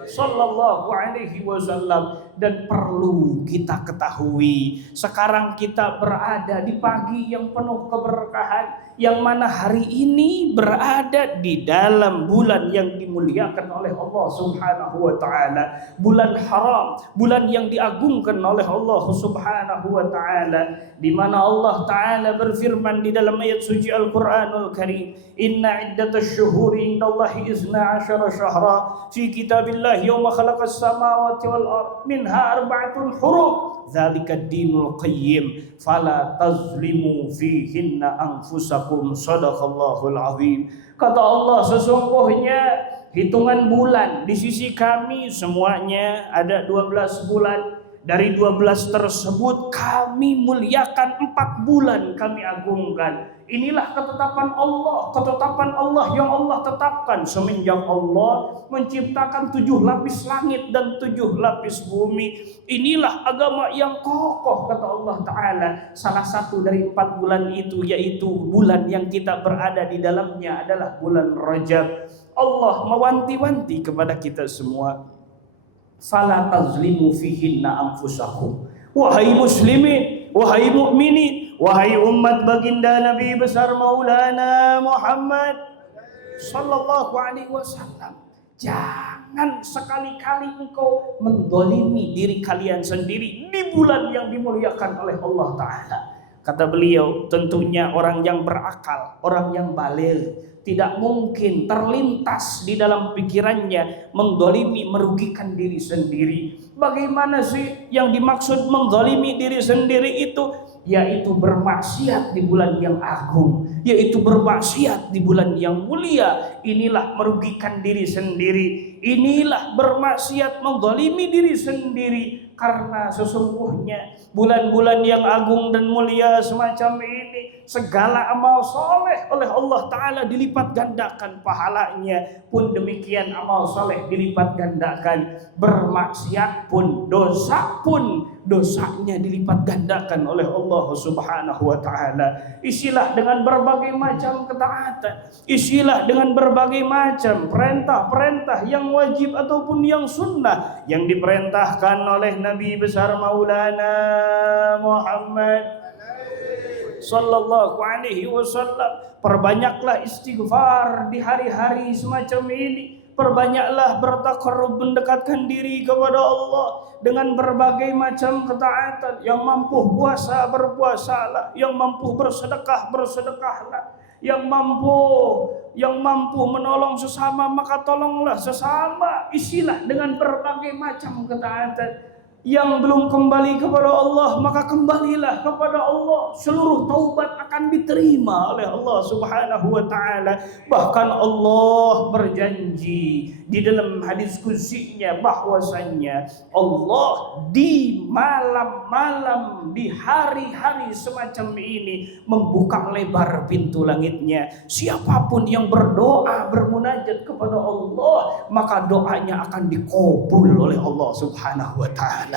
sallallahu alaihi wasallam. Dan perlu kita ketahui, sekarang kita berada di pagi yang penuh keberkahan, yang mana hari ini berada di dalam bulan yang dimuliakan oleh Allah Subhanahu wa taala, bulan haram, bulan yang diagungkan oleh Allah Subhanahu wa taala, di mana Allah taala berfirman di dalam ayat suci Al-Qur'anul Karim, inna iddatash syuhuri indallahi 12 syahra fi kitabillahi yawma khalaqas samawati wal ardh minha arba'atun huruf dzalika dinul qayyim fala tazlimu fihinna anfusakum sadaqallahul azim. Kata Allah, sesungguhnya hitungan bulan di sisi kami semuanya ada 12 bulan. Dari 12 tersebut kami muliakan, 4 bulan kami agungkan. Inilah ketetapan Allah yang Allah tetapkan semenjak Allah menciptakan 7 lapis langit dan 7 lapis bumi. Inilah agama yang kokoh, kata Allah Ta'ala. Salah satu dari 4 bulan itu, yaitu bulan yang kita berada di dalamnya adalah bulan Rajab. Allah mewanti-wanti kepada kita semua, fala tazlimu fihinna anfusakum. Wahai muslimin, wahai mukminin, wahai umat baginda Nabi besar Maulana Muhammad sallallahu alaihi wasallam, jangan sekali-kali engkau mendolimi diri kalian sendiri di bulan yang dimuliakan oleh Allah Ta'ala. Kata beliau, tentunya orang yang berakal, orang yang baligh, tidak mungkin terlintas di dalam pikirannya mendolimi, merugikan diri sendiri. Bagaimana sih yang dimaksud mendolimi diri sendiri itu? Yaitu bermaksiat di bulan yang agung, yaitu bermaksiat di bulan yang mulia. Inilah merugikan diri sendiri, inilah bermaksiat, mendolimi diri sendiri. Karena sesungguhnya bulan-bulan yang agung dan mulia semacam ini, segala amal soleh oleh Allah Ta'ala dilipat gandakan pahalanya. Pun demikian amal soleh dilipat gandakan, bermaksiat pun, dosa pun, dosanya dilipat gandakan oleh Allah Subhanahu wa Ta'ala. Isilah dengan berbagai macam ketaatan, isilah dengan berbagai macam perintah-perintah yang wajib ataupun yang sunnah yang diperintahkan oleh Nabi besar Maulana Muhammad sallallahu alaihi wasallam. Perbanyaklah istighfar di hari-hari semacam ini. Perbanyaklah bertaqarrub, mendekatkan diri kepada Allah dengan berbagai macam ketaatan. Yang mampu puasa, berpuasalah. Yang mampu bersedekah, bersedekahlah. Yang mampu menolong sesama, maka tolonglah sesama. Isilah dengan berbagai macam ketaatan. Yang belum kembali kepada Allah, maka kembalilah kepada Allah. Seluruh taubat akan diterima oleh Allah Subhanahu wa taala. Bahkan Allah berjanji di dalam hadis qudsinya bahwasannya Allah di malam-malam, di hari-hari semacam ini membuka lebar pintu langitnya. Siapapun yang berdoa, bermunajat kepada Allah, maka doanya akan dikabul oleh Allah Subhanahu wa taala.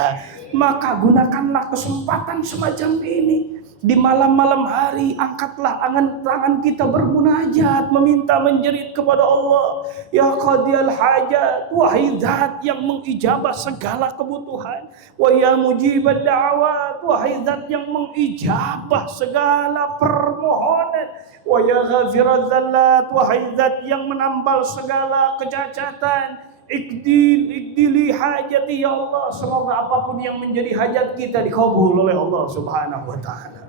Maka gunakanlah kesempatan semacam ini. Di malam-malam hari angkatlah tangan kita bermunajat, meminta menjerit kepada Allah. Ya qadiyal hajat, wahai zat yang mengijabah segala kebutuhan. Wa ya mujibad da'awat, wahai zat yang mengijabah segala permohonan. Wa ya ghafiraz zallat, wahai zat yang menambal segala kecacatan. Ikdili hajati ya Allah. Semoga apapun yang menjadi hajat kita dikabul oleh Allah Subhanahu wa taala.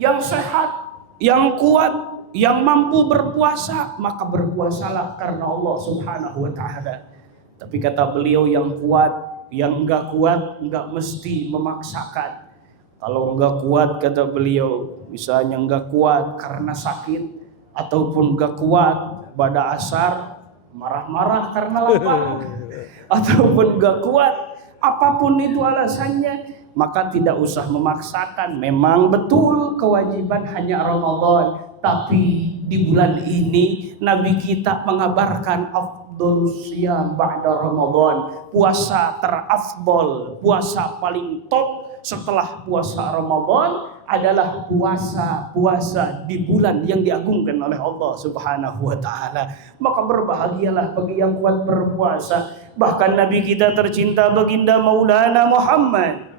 Yang sehat, yang kuat, yang mampu berpuasa, maka berpuasalah karena Allah Subhanahu wa taala. Tapi kata beliau, yang kuat, yang enggak kuat enggak mesti memaksakan. Kalau enggak kuat, kata beliau, misalnya enggak kuat karena sakit, ataupun enggak kuat pada asar marah-marah karena lapar, ataupun gak kuat, apapun itu alasannya, maka tidak usah memaksakan. Memang betul kewajiban hanya Ramadan, tapi di bulan ini Nabi kita mengabarkan afdhal siyam ba'da Ramadan, puasa terafdol, puasa paling top setelah puasa Ramadan adalah puasa di bulan yang diagungkan oleh Allah Subhanahu wa taala. Maka berbahagialah bagi yang kuat berpuasa. Bahkan Nabi kita tercinta baginda Maulana Muhammad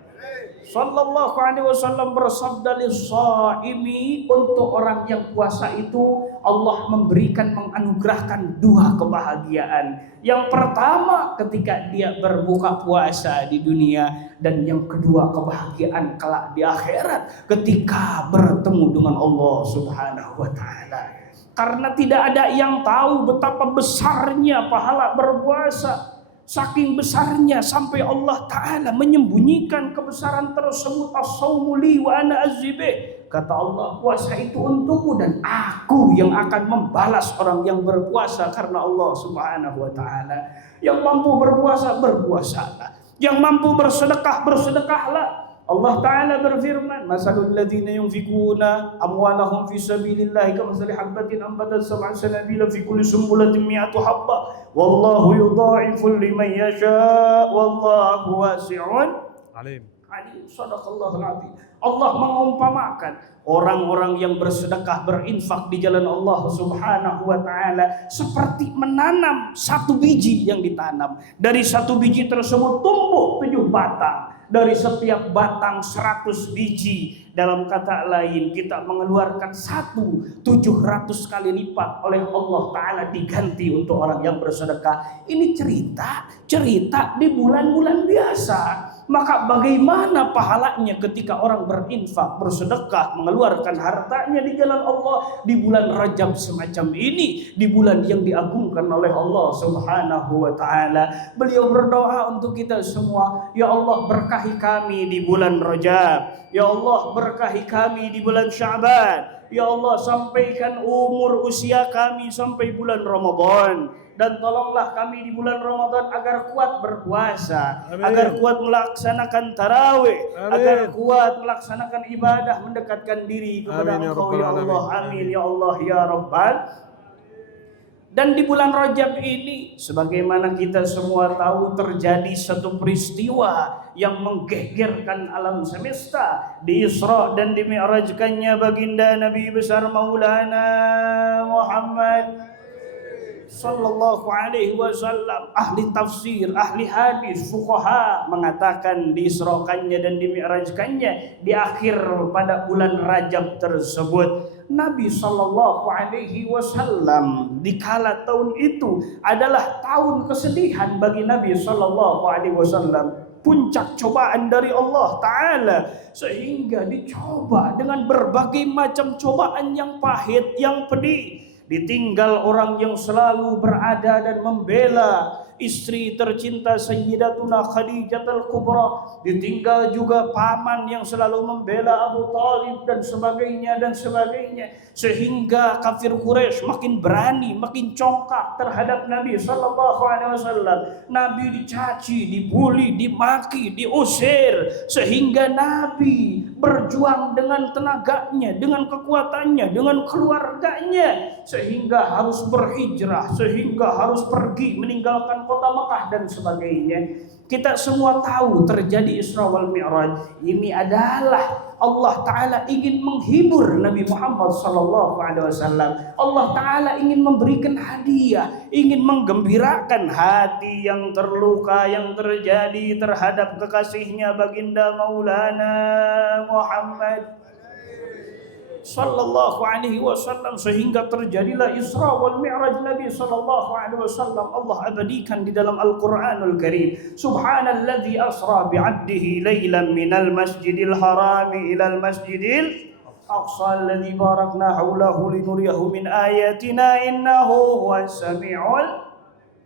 sallallahu alaihi wasallam bersabda, lis-shaimi, untuk orang yang puasa itu Allah menganugerahkan dua kebahagiaan. Yang pertama ketika dia berbuka puasa di dunia, dan yang kedua kebahagiaan kelak di akhirat ketika bertemu dengan Allah Subhanahu wa taala. Karena tidak ada yang tahu betapa besarnya pahala berpuasa. Saking besarnya sampai Allah Ta'ala menyembunyikan kebesaran tersebut. As-sawmu li wa ana azibih. Kata Allah, puasa itu untukku dan aku yang akan membalas orang yang berpuasa karena Allah Subhanahu wa taala. Yang mampu berpuasa, berpuasalah. Yang mampu bersedekah, bersedekahlah. Allah Ta'ala berfirman, masalul ladzina yunfikuna amwalahum fi sabilillahi kamathali habbatin anbatat sab'a sanabila fi kulli sumbulatin mi'atu habba wallahu yudha'ifu liman yasha wallahu wasi'un alim. Shadaqallahul azim. Allah mengumpamakan orang-orang yang bersedekah, berinfak di jalan Allah Subhanahu wa taala seperti menanam satu biji yang ditanam. Dari satu biji tersebut tumbuh 7 batang. Dari setiap batang 100 biji. Dalam kata lain, kita mengeluarkan 700 kali lipat oleh Allah Ta'ala diganti untuk orang yang bersedekah. Ini cerita di bulan-bulan biasa. Maka bagaimana pahalanya ketika orang berinfak, bersedekah, mengeluarkan hartanya di jalan Allah di bulan Rajab semacam ini, di bulan yang diagungkan oleh Allah Subhanahu wa taala. Beliau berdoa untuk kita semua, ya Allah berkahi kami di bulan Rajab, ya Allah berkahi kami di bulan Sya'ban, ya Allah sampaikan umur usia kami sampai bulan Ramadan. Dan tolonglah kami di bulan Ramadan agar kuat berpuasa, amin, agar kuat melaksanakan tarawih, agar kuat melaksanakan ibadah, mendekatkan diri kepada Engkau ya Allah. Amin ya Allah ya Rabbal. Dan di bulan Rajab ini, sebagaimana kita semua tahu, terjadi satu peristiwa yang menggegerkan alam semesta. Di Isra dan di Mi'rajkannya baginda Nabi besar Maulana Muhammad sallallahu alaihi wasallam. Ahli tafsir, ahli hadis, fuqaha mengatakan diisrokannya dan dimi'rajkannya di akhir pada bulan Rajab tersebut. Nabi sallallahu alaihi wasallam di kala tahun itu adalah tahun kesedihan bagi Nabi sallallahu alaihi wasallam. Puncak cobaan dari Allah Ta'ala, sehingga dicoba dengan berbagai macam cobaan yang pahit, yang pedih. Ditinggal orang yang selalu berada dan membela, istri tercinta Sayyidatuna Khadijatul Kubra, ditinggal juga paman yang selalu membela Abu Talib dan sebagainya dan sebagainya, sehingga kafir Quraisy makin berani, makin congkak terhadap Nabi sallallahu alaihi wasallam. Nabi dicaci, dibuli, dimaki, diusir, sehingga Nabi berjuang dengan tenaganya, dengan kekuatannya, dengan keluarganya, sehingga harus berhijrah, sehingga harus pergi meninggalkan kota Mekah dan sebagainya. Kita semua tahu terjadi Isra wal Mi'raj. Ini adalah Allah Ta'ala ingin menghibur Nabi Muhammad sallallahu alaihi wasallam. Allah Ta'ala ingin memberikan hadiah, ingin menggembirakan hati yang terluka yang terjadi terhadap kekasihnya baginda Maulana Muhammad sallallahu alaihi wasallam, sehingga terjadilah Isra wal Mi'raj Nabi sallallahu alaihi wasallam. Allah abadikan di dalam Al-Qur'anul Karim, subhanalladzi asra bi'abdihi lailan minal masjidil harami ilal masjidil aqsa alladzi barakna haulahu linuriyahu min ayatina innahu huwas samiul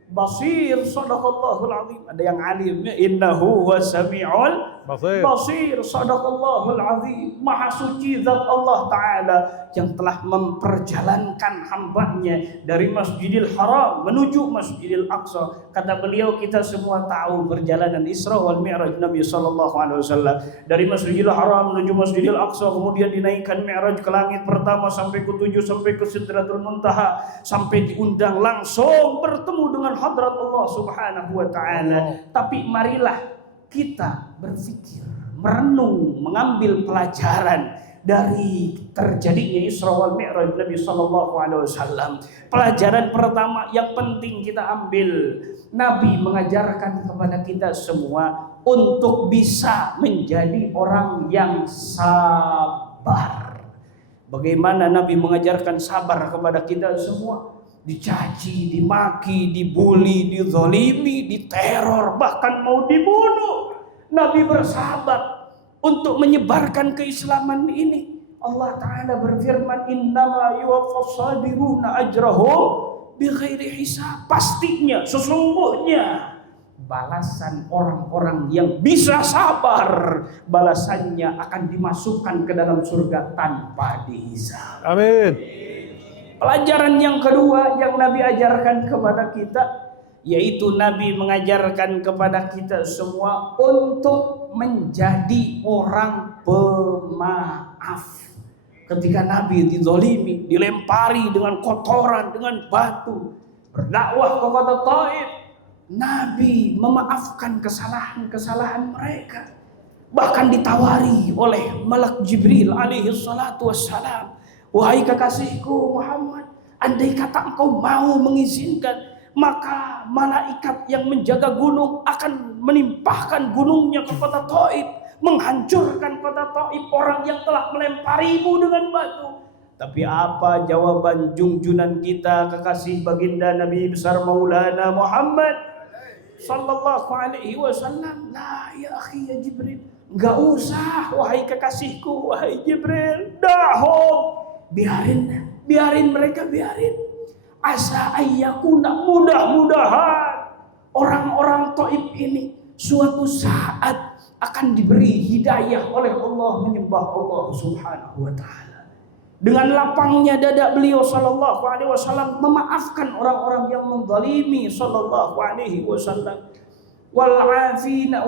basir. Sadaqallahul azim. Ada yang alimnya, innahu huwas samiul basir. Sadaqallahul azim. Maha suci zat Allah Ta'ala yang telah memperjalankan hambanya dari Masjidil Haram menuju Masjidil Aqsa. Kata beliau, kita semua tahu perjalanan Isra wal Mi'raj Nabi sallallahu alaihi wasallam dari Masjidil Haram menuju Masjidil Aqsa, kemudian dinaikkan Mi'raj ke langit pertama sampai ke 7, sampai ke Sidratul Muntaha, sampai diundang langsung bertemu dengan hadrat Allah Subhanahu wa Ta'ala. Tapi marilah kita berpikir, merenung, mengambil pelajaran dari terjadinya Isra wal Mi'raj Nabi sallallahu alaihi wasallam. Pelajaran pertama yang penting kita ambil, Nabi mengajarkan kepada kita semua untuk bisa menjadi orang yang sabar. Bagaimana Nabi mengajarkan sabar kepada kita semua? Dicaci, dimaki, dibuli, dizalimi, diteror, bahkan mau dibunuh, Nabi bersabar untuk menyebarkan keislaman ini. Allah Ta'ala berfirman, innama yuwaffas sabiruna ajrahum bighairi hisab. Pastinya, sesungguhnya balasan orang-orang yang bisa sabar, balasannya akan dimasukkan ke dalam surga tanpa dihisab. Amin. Pelajaran yang kedua yang Nabi ajarkan kepada kita, yaitu Nabi mengajarkan kepada kita semua untuk menjadi orang pemaaf. Ketika Nabi dizalimi, dilempari dengan kotoran, dengan batu, berdakwah kepada Taif, Nabi memaafkan kesalahan-kesalahan mereka. Bahkan ditawari oleh Malak Jibril alaihi salatu wassalam, wahai kekasihku Muhammad, andai kata engkau mau mengizinkan, maka malaikat yang menjaga gunung akan menimpahkan gunungnya ke kota Taif, menghancurkan kota Taif, orang yang telah melemparimu dengan batu. Tapi apa jawaban junjunan kita, kekasih baginda Nabi besar Maulana Muhammad sallallahu alaihi wasallam? La ya akhi ya Jibril, enggak usah wahai kekasihku, wahai Jibril, dahum, biarin mereka, biarin. Asa ayyakuna, mudah-mudahan orang-orang Taif ini suatu saat akan diberi hidayah oleh Allah menyembah Allah Subhanahu wa Ta'ala. Dengan lapangnya dada beliau sallallahu alaihi wasallam memaafkan orang-orang yang menzalimi sallallahu alaihi wasallam. Wal afina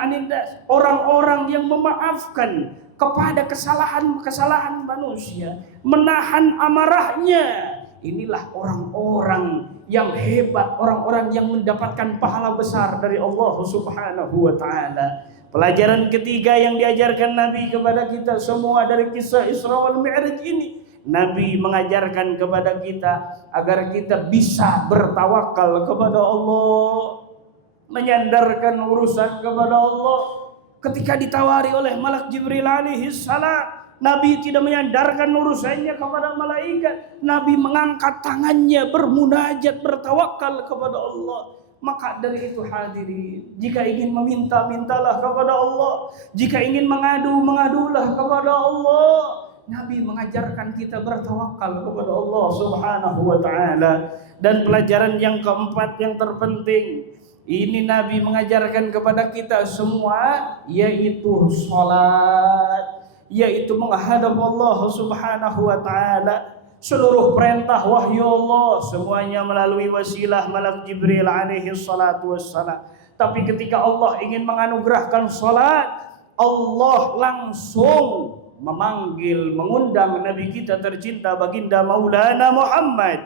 'anil nas, orang-orang yang memaafkan kepada kesalahan-kesalahan manusia, menahan amarahnya. Inilah orang-orang yang hebat, orang-orang yang mendapatkan pahala besar dari Allah Subhanahu wa Ta'ala. Pelajaran ketiga yang diajarkan Nabi kepada kita semua dari kisah Isra wal Mi'raj ini, Nabi mengajarkan kepada kita agar kita bisa bertawakal kepada Allah, menyandarkan urusan kepada Allah. Ketika ditawari oleh Malak Jibril alaihi salam, Nabi tidak menyandarkan urusannya kepada malaikat. Nabi mengangkat tangannya, bermunajat, bertawakal kepada Allah. Maka dari itu hadirin, jika ingin meminta, mintalah kepada Allah. Jika ingin mengadu, mengadulah kepada Allah. Nabi mengajarkan kita bertawakal kepada Allah Subhanahu wa taala. Dan pelajaran yang keempat yang terpenting, ini Nabi mengajarkan kepada kita semua, yaitu salat, yaitu menghadap Allah Subhanahu wa taala. Seluruh perintah wahyu Allah semuanya melalui wasilah malak Jibril alaihi salatu wassalam. Tapi ketika Allah ingin menganugerahkan salat, Allah langsung memanggil, mengundang Nabi kita tercinta baginda Maulana Muhammad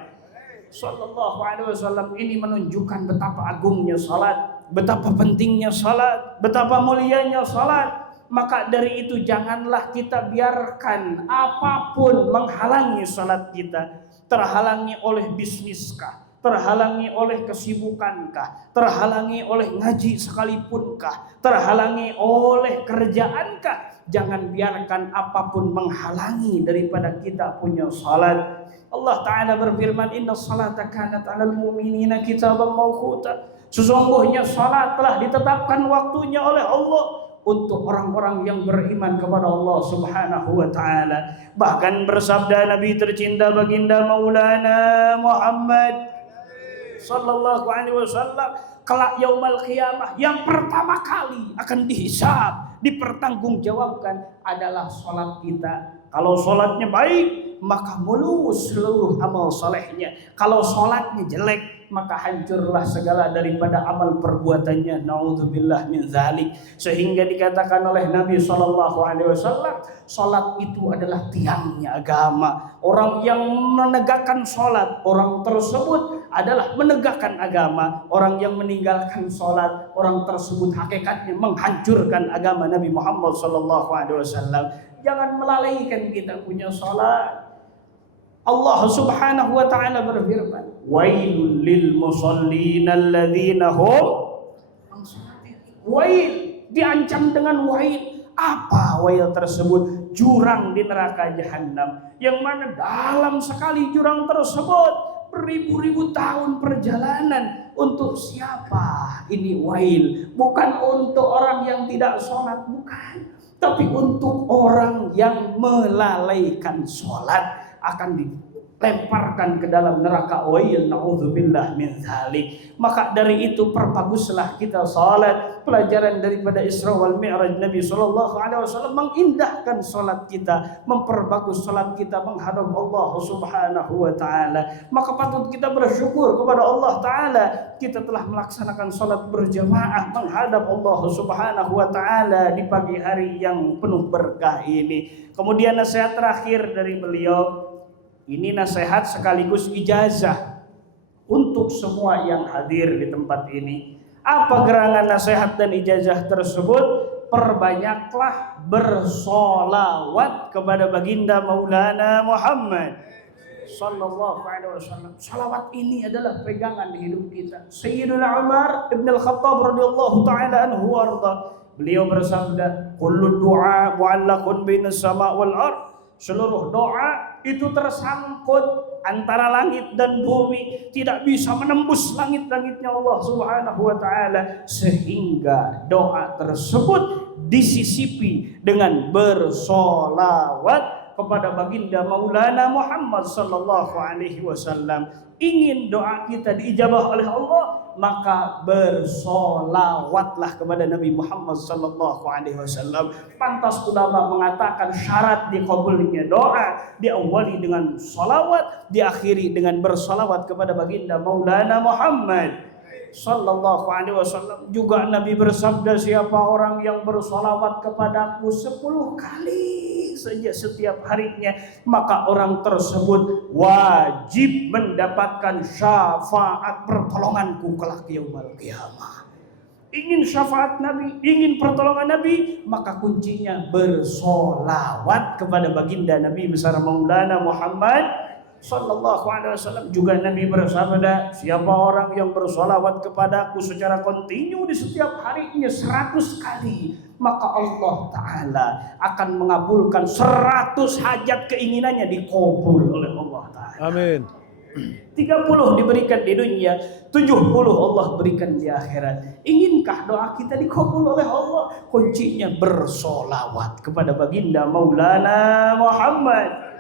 sallallahu alaihi wasallam. Ini menunjukkan betapa agungnya salat, betapa pentingnya salat, betapa mulianya salat. Maka dari itu janganlah kita biarkan apapun menghalangi salat kita. Terhalangi oleh bisniskah, terhalangi oleh kesibukankah, terhalangi oleh ngaji sekalipunkah, terhalangi oleh kerjaankah, jangan biarkan apapun menghalangi daripada kita punya salat. Allah Ta'ala berfirman, inna salata kanat 'alal mu'minina kitaban mawquta. Sesungguhnya salat telah ditetapkan waktunya oleh Allah untuk orang-orang yang beriman kepada Allah Subhanahu wa taala. Bahkan bersabda Nabi tercinta baginda Maulana Muhammad sallallahu alaihi wasallam, kelak yaumul qiyamah yang pertama kali akan dihisab, dipertanggungjawabkan adalah salat kita. Kalau salatnya baik, maka mulus seluruh amal salehnya. Kalau salatnya jelek, maka hancurlah segala daripada amal perbuatannya. Naudzubillah min dzalik. Sehingga dikatakan oleh Nabi sallallahu alaihi wasallam, salat itu adalah tiangnya agama. Orang yang menegakkan salat, orang tersebut adalah menegakkan agama. Orang yang meninggalkan salat, orang tersebut hakikatnya menghancurkan agama Nabi Muhammad sallallahu alaihi wasallam. Jangan melalaikan kita punya salat. Allah Subhanahu wa taala berfirman, wailul lil musallin alladzina hum wail, diancam dengan wail. Apa wail tersebut? Jurang di neraka jahanam, yang mana dalam sekali jurang tersebut beribu-ribu tahun perjalanan. Untuk siapa ini wail? Bukan untuk orang yang tidak sholat, bukan, tapi untuk orang yang melalaikan sholat akan dilemparkan ke dalam neraka wail. Naudzubillah min dzalik. Maka dari itu perbaguslah kita salat. Pelajaran daripada Isra wal Mi'raj Nabi sallallahu alaihi wasallam mengindahkan salat kita, memperbagus salat kita menghadap Allah Subhanahu wa taala. Maka patut kita bersyukur kepada Allah taala, kita telah melaksanakan salat berjamaah menghadap Allah Subhanahu wa taala di pagi hari yang penuh berkah ini. Kemudian nasihat terakhir dari beliau, ini nasihat sekaligus ijazah untuk semua yang hadir di tempat ini. Apa gerangan nasihat dan ijazah tersebut? Perbanyaklah bersolawat kepada baginda Maulana Muhammad sallallahu alaihi wasallam. Salawat ini adalah pegangan di hidup kita. Sayyidina Umar ibn al-Khattab radhiyallahu taala anhu warda, beliau bersabda, kullu du'a mu'allaqun bainas sama' wal ardh. Seluruh doa itu tersangkut antara langit dan bumi, tidak bisa menembus langit-langitnya Allah Subhanahu wa taala, sehingga doa tersebut disisipi dengan bersolawat kepada baginda Maulana Muhammad sallallahu alaihi wasallam. Ingin doa kita diijabah oleh Allah, maka bersolawatlah kepada Nabi Muhammad sallallahu alaihi wasallam. Pantas ulama mengatakan syarat dikabulnya doa diawali dengan solawat, diakhiri dengan bersolawat kepada baginda Maulana Muhammad sallallahu alaihi wasallam. Juga Nabi bersabda, siapa orang yang bersolawat kepadaku 10 kali saja setiap harinya, maka orang tersebut wajib mendapatkan syafaat pertolonganku kelak yaumul qiyamah. Ingin syafaat Nabi, ingin pertolongan Nabi, maka kuncinya bersolawat kepada baginda Nabi besar Maulana Muhammad sallallahu alaihi wasallam. Juga Nabi bersabda, siapa orang yang bersolawat kepadaku secara kontinu di setiap harinya 100 kali, maka Allah Ta'ala akan mengabulkan 100 hajat keinginannya, dikabul oleh Allah Ta'ala. Amin. 30 diberikan di dunia, 70 Allah berikan di akhirat. Inginkah doa kita dikabul oleh Allah? Kuncinya bersolawat kepada baginda Maulana Muhammad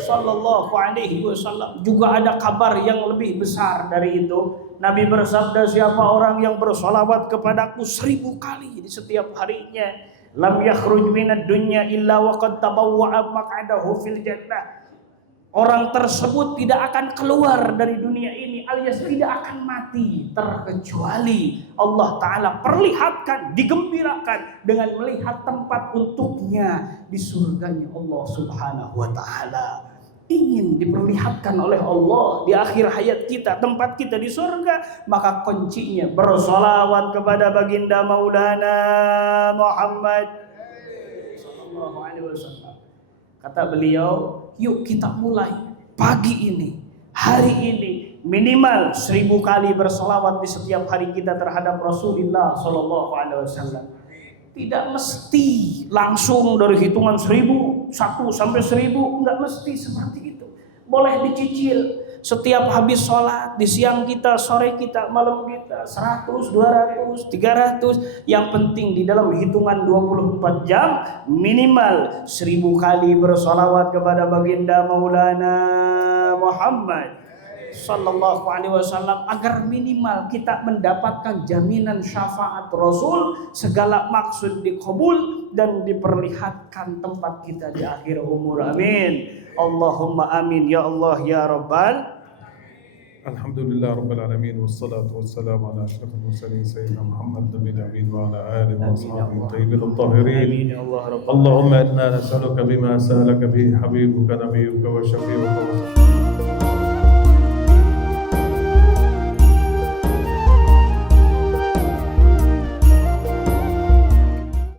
sallallahu alaihi wasallam. Juga ada kabar yang lebih besar dari itu. Nabi bersabda, siapa orang yang bersolawat kepadaku 1000 kali di setiap harinya, lam yakhruj minad dunya illa wa qad tabawwa'a maq'adahu fil jannah. Orang tersebut tidak akan keluar dari dunia ini alias tidak akan mati terkecuali Allah Ta'ala perlihatkan, digembirakan dengan melihat tempat untuknya di surganya Allah Subhanahu wa Ta'ala. Ingin diperlihatkan oleh Allah di akhir hayat kita, tempat kita di surga, maka kuncinya bersolawat kepada baginda Maulana Muhammad sallallahu alaihi wasallam. Kata beliau, yuk kita mulai pagi ini, hari ini minimal 1000 kali bersolawat di setiap hari kita terhadap Rasulullah sallallahu alaihi wasallam. Tidak mesti langsung dari hitungan 1000, 1 sampai 1000, enggak mesti seperti itu. Boleh dicicil setiap habis sholat, di siang kita, sore kita, malam kita, 100, 200, 300. Yang penting di dalam hitungan 24 jam minimal 1000 kali bersolawat kepada baginda Maulana Muhammad sallallahu alaihi wasallam, agar minimal kita mendapatkan jaminan syafaat Rasul, segala maksud dikabul dan diperlihatkan tempat kita di akhir umur. Amin. Allahumma amin ya Allah ya Rabbal. Alhamdulillah Rabbil Alamin, wassalatu wassalamu ala ashrafil mursalin sayyidina Muhammad nabiyil amin wa ala alihi wa sahbihi tayyibin tahirin. Amin ya Allah Rabbal. Allahumma inna nas'aluka bima sa'alaka bihi habibuka nabiyyuka wa syafi'uka